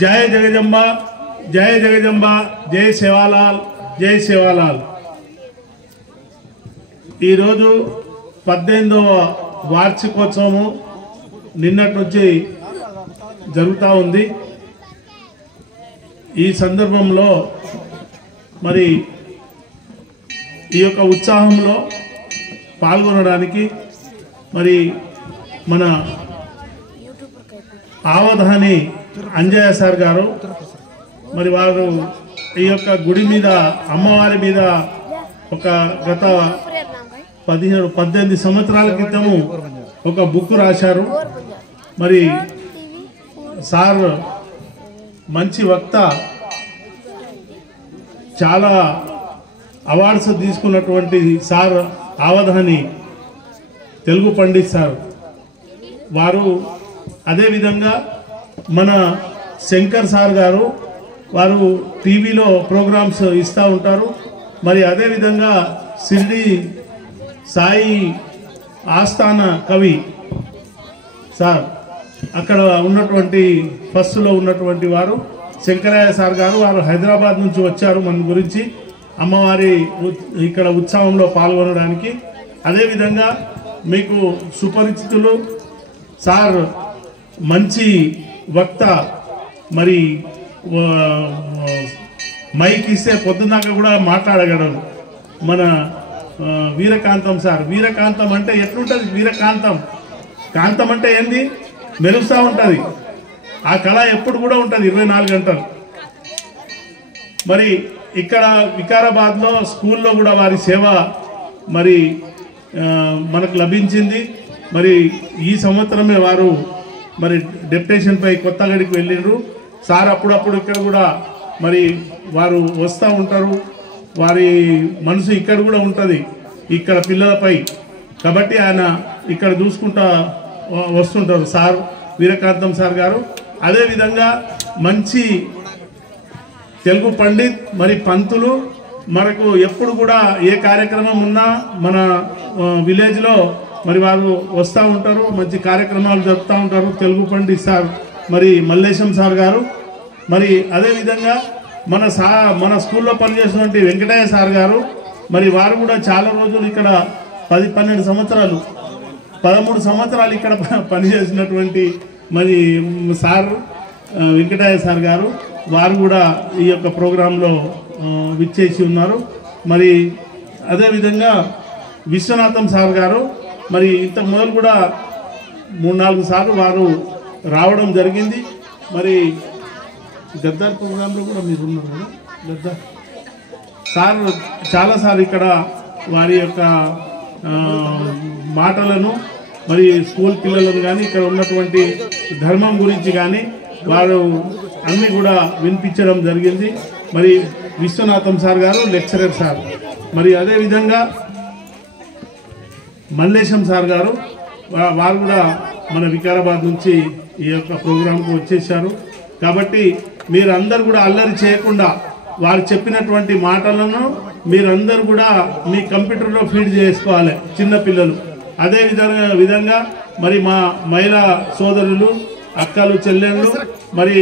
जय जगजंबा जय जगजंबा जय सेवालाल जय सेवालाल। ఈ రోజు 18వ వార్షికోత్సవము నిన్నటి నుంచి జరుగుతూ ఉంది। ఈ సందర్భంలో మరి ఈ యొక్క ఉత్సాహంలో పాల్గొనడానికి మరి మన ఆవధాని అంజయ్య సార్ గారు మరి వారు ఈ యొక్క గుడి మీద అమ్మవారి మీద ఒక గత 18 సంవత్సరాల క్రితము ఒక బుక్ రాశారు। మరి సార్ మంచి వక్త, చాలా అవార్డ్స్ తీసుకున్నటువంటి సార్ ఆవధాని తెలుగు పండిత్ సార్ వారు। అదేవిధంగా మన శంకర్ సార్ గారు వారు టీవీలో ప్రోగ్రామ్స్ ఇస్తూ ఉంటారు। మరి అదేవిధంగా షిర్డీ సాయి ఆస్థాన కవి సార్ అక్కడ ఉన్నటువంటి ఫస్ట్లో ఉన్నటువంటి వారు శంకరయ్య సార్ గారు, వారు హైదరాబాద్ నుంచి వచ్చారు మన గురించి అమ్మవారి ఇక్కడ ఉత్సవంలో పాల్గొనడానికి। అదేవిధంగా మీకు సుపరిచితులు సార్ మంచి వక్త, మరి మైక్ ఇస్తే పొద్దున్నాక కూడా మాట్లాడగలరు మన వీరకాంతం సార్। వీరకాంతం అంటే ఎట్లుంటుంది? వీరకాంతం కాంతం అంటే ఏంది? మెరుస్తూ ఉంటుంది, ఆ కళ ఎప్పుడు కూడా ఉంటుంది 24 గంటలు। మరి ఇక్కడ వికారాబాద్లో స్కూల్లో కూడా వారి సేవ మరి మనకు లభించింది। మరి ఈ సంవత్సరమే వారు మరి డెప్యుటేషన్ పై కొత్తగడికి వెళ్ళిండ్రు సార్। అప్పుడప్పుడు ఇక్కడ కూడా మరి వారు వస్తూ ఉంటారు, వారి మనసు ఇక్కడ కూడా ఉంటుంది ఇక్కడ పిల్లలపై, కాబట్టి ఆయన ఇక్కడ చూసుకుంటా వస్తుంటారు సార్ వీరకాంతం సార్ గారు। అదేవిధంగా మంచి తెలుగు పండిత్, మరి పంతులు, మనకు ఎప్పుడు కూడా ఏ కార్యక్రమం ఉన్నా మన విలేజ్లో మరి వారు వస్తూ ఉంటారు, మంచి కార్యక్రమాలు జరుపుతూ ఉంటారు తెలుగు పండిత్ సార్ మరి మల్లేశం సార్ గారు। మరి అదేవిధంగా మన స్కూల్లో పనిచేసినటువంటి వెంకటయ్య సార్ గారు, మరి వారు కూడా చాలా రోజులు ఇక్కడ 12 సంవత్సరాలు 13 సంవత్సరాలు ఇక్కడ పనిచేసినటువంటి మరి సార్ వెంకటయ్య సార్ గారు, వారు కూడా ఈ యొక్క ప్రోగ్రాంలో విచ్చేసి ఉన్నారు। మరి అదేవిధంగా విశ్వనాథం సార్ గారు, మరి ఇంతకు మొదలు కూడా 3-4 సార్లు వారు రావడం జరిగింది। మరి గద్దార్ ప్రోగ్రాంలో కూడా మీరు ఉన్నారు కదా, గద్దార్ సార్ చాలాసార్లు ఇక్కడ వారి యొక్క మాటలను మరి స్కూల్ పిల్లలను కానీ ఇక్కడ ఉన్నటువంటి ధర్మం గురించి కానీ వారు అన్నీ కూడా వినిపించడం జరిగింది। మరి విశ్వనాథం సార్ గారు లెక్చరర్ సార్, మరి అదేవిధంగా మల్లేశం సార్ గారు వారు కూడా మన వికారాబాద్ నుంచి ఈ యొక్క ప్రోగ్రాంకు వచ్చేసారు। కాబట్టి మీరందరూ కూడా అల్లరి చేయకుండా వారు చెప్పినటువంటి మాటలను మీరందరూ కూడా మీ కంప్యూటర్లో ఫీడ్ చేసుకోవాలి చిన్నపిల్లలు। అదే విధంగా మరి మా మహిళా సోదరులు, అక్కలు, చెల్లెళ్ళు, మరి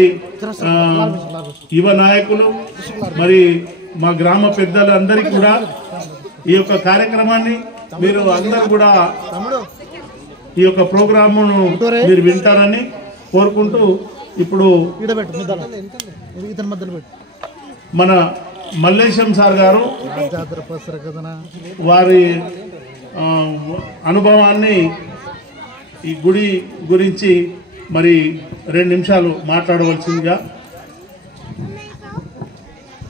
యువ నాయకులు, మరి మా గ్రామ పెద్దలు అందరికీ కూడా ఈ యొక్క కార్యక్రమాన్ని మీరు అందరూ కూడా ఈ యొక్క ప్రోగ్రామును మీరు వింటారని కోరుకుంటూ ఇప్పుడు మన మల్లేశం సార్ గారు వారి అనుభవాన్ని ఈ గుడి గురించి మరి 2 నిమిషాలు మాట్లాడవలసిందిగా